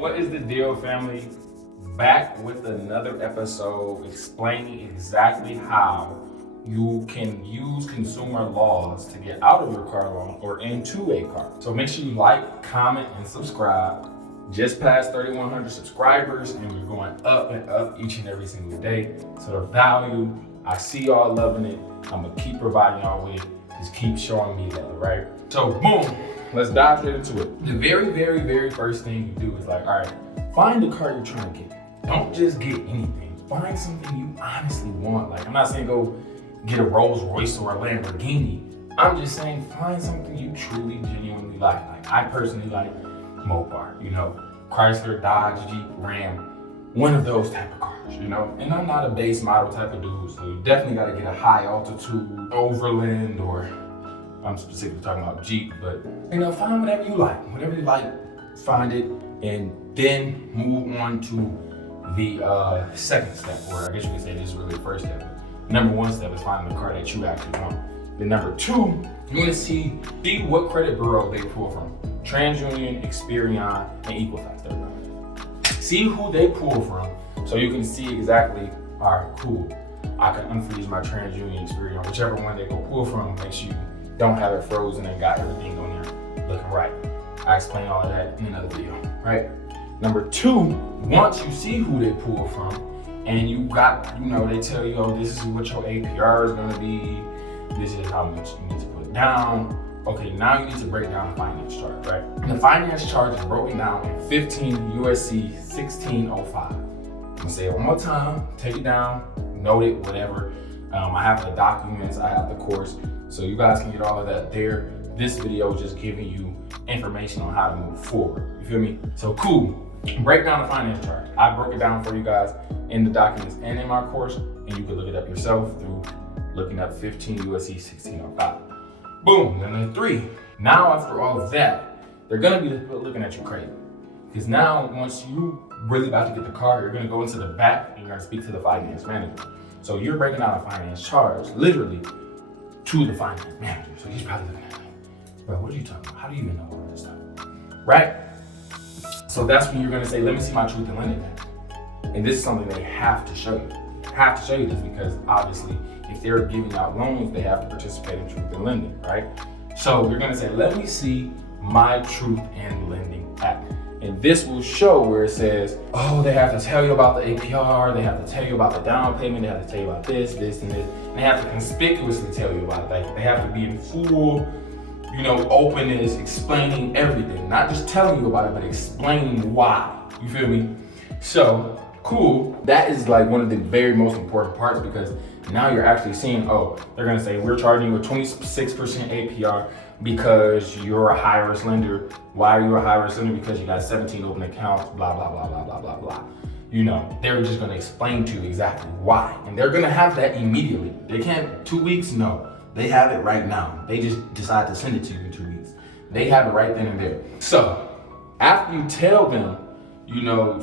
What is the deal, family? Back with another episode explaining exactly how you can use consumer laws to get out of your car loan or into a car. So make sure you like, comment, and subscribe. Just past 3,100 subscribers, and we're going up and up each and every single day. So the value, I see y'all loving it. I'm gonna keep providing y'all with it. Just keep showing me love, right? So boom, let's dive straight into it. The very first thing you do is like, all right, find the car you're trying to get. Don't just get anything. Find something you honestly want. Like, I'm not saying go get a Rolls Royce or a Lamborghini. I'm just saying find something you truly, genuinely like. Like, I personally like Mopar, Chrysler, Dodge, Jeep, Ram, one of those type of cars, And I'm not a base model type of dude, so you definitely gotta get a high altitude, Overland, or I'm specifically talking about Jeep, but find whatever you like, find it, and then move on to the second step, or I guess you could say this is really the first step. Number one step is finding the car that you actually want. Then number two, you want to see what credit bureau they pull from. TransUnion, Experian, and Equifax. There we go. See who they pull from so you can see exactly, all right, cool. I can unfreeze my TransUnion, Experian, whichever one they go pull from. Make sure you don't have it frozen and got everything on there looking right. I explain all of that in another video, right? Number two, once you see who they pull from, and you got, they tell you, oh, this is what your APR is gonna be, this is how much you need to put down. Okay, now you need to break down the finance charge, right? And the finance charge is broken down in 15 USC 1605. I'm gonna say it one more time, take it down, note it, whatever. I have the documents, I have the course, so you guys can get all of that there. This video is just giving you information on how to move forward, you feel me? So cool, break down the finance charge. I broke it down for you guys in the documents and in my course, and you can look it up yourself through looking up 15 USC 1605. Boom, then the three. Now after all of that, they're gonna be looking at your credit. Because now once you really about to get the car, you're gonna go into the back and you're gonna speak to the finance manager. So you're breaking down a finance charge, literally, to the finance manager. So he's probably looking at it. Bro, what are you talking about? How do you even know all this stuff? Right? So that's when you're gonna say, let me see my truth in lending. And this is something they have to show you. They have to show you this because obviously, if they're giving out loans, they have to participate in truth in lending, right? So you're gonna say, let me see my truth in lending act. And this will show where it says, oh, they have to tell you about the APR, they have to tell you about the down payment, they have to tell you about this, and this. And they have to conspicuously tell you about it. Like, they have to be in full, openness, explaining everything. Not just telling you about it, but explaining why. You feel me? So, cool. That is like one of the very most important parts because now you're actually seeing, oh, they're gonna say, we're charging you a 26% APR because you're a high risk lender. Why are you a high risk lender? Because you got 17 open accounts, blah, blah, blah, blah, blah, blah, blah. They're just gonna explain to you exactly why. And they're gonna have that immediately. They can't, 2 weeks, no. They have it right now. They just decide to send it to you in 2 weeks. They have it right then and there. So after you tell them,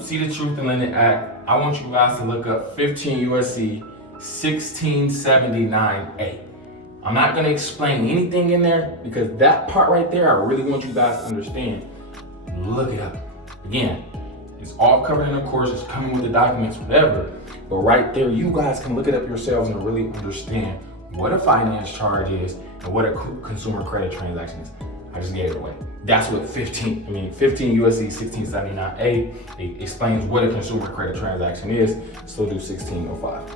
see the Truth in Lending Act, I want you guys to look up 15 USC 1679A. I'm not gonna explain anything in there because that part right there, I really want you guys to understand. Look it up. Again, it's all covered in the course, it's coming with the documents, whatever. But right there, you guys can look it up yourselves and really understand what a finance charge is and what a consumer credit transaction is. I just gave it away. That's what 15 USC 1679A, it explains what a consumer credit transaction is. So do 1605.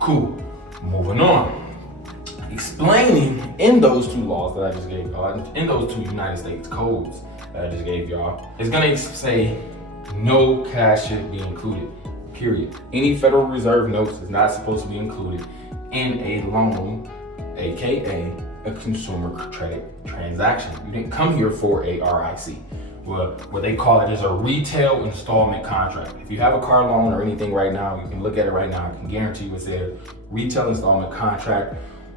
Cool, moving on. Explaining in those two laws that I just gave y'all, in those two United States codes that I just gave y'all, it's gonna say no cash should be included, period. Any Federal Reserve notes is not supposed to be included in a loan, AKA a consumer credit transaction. You didn't come here for a RIC. Well, what they call it is a retail installment contract. If you have a car loan or anything right now, you can look at it right now. I can guarantee you it says retail installment contract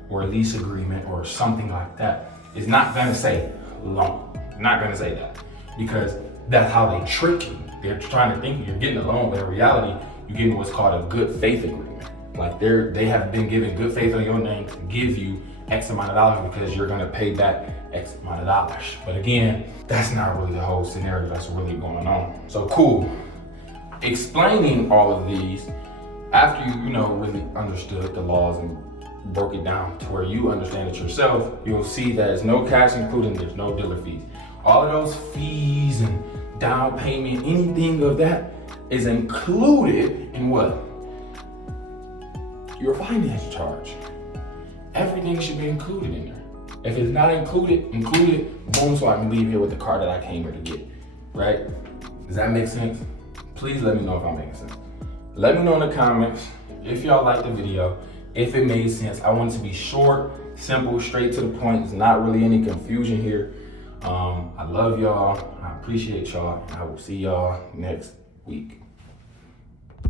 or lease agreement or something like that. It's not gonna say loan. Not gonna say that because that's how they trick you. They're trying to think you're getting a loan, but in reality, you're getting what's called a good faith agreement. Like they have been given good faith on your name to give you X amount of dollars because you're gonna pay back X amount of dollars. But again, that's not really the whole scenario that's really going on. So cool. Explaining all of these, after you really understood the laws and broke it down to where you understand it yourself, you'll see that there's no cash included, there's no dealer fees. All of those fees and down payment, anything of that is included in what? Your finance charge. Everything should be included in there. If it's not included, boom, so I can leave here with the car that I came here to get, right? Does that make sense? Please let me know if I'm making sense. Let me know in the comments if y'all liked the video, if it made sense. I want it to be short, simple, straight to the point. There's not really any confusion here. I love y'all. I appreciate y'all. I will see y'all next week.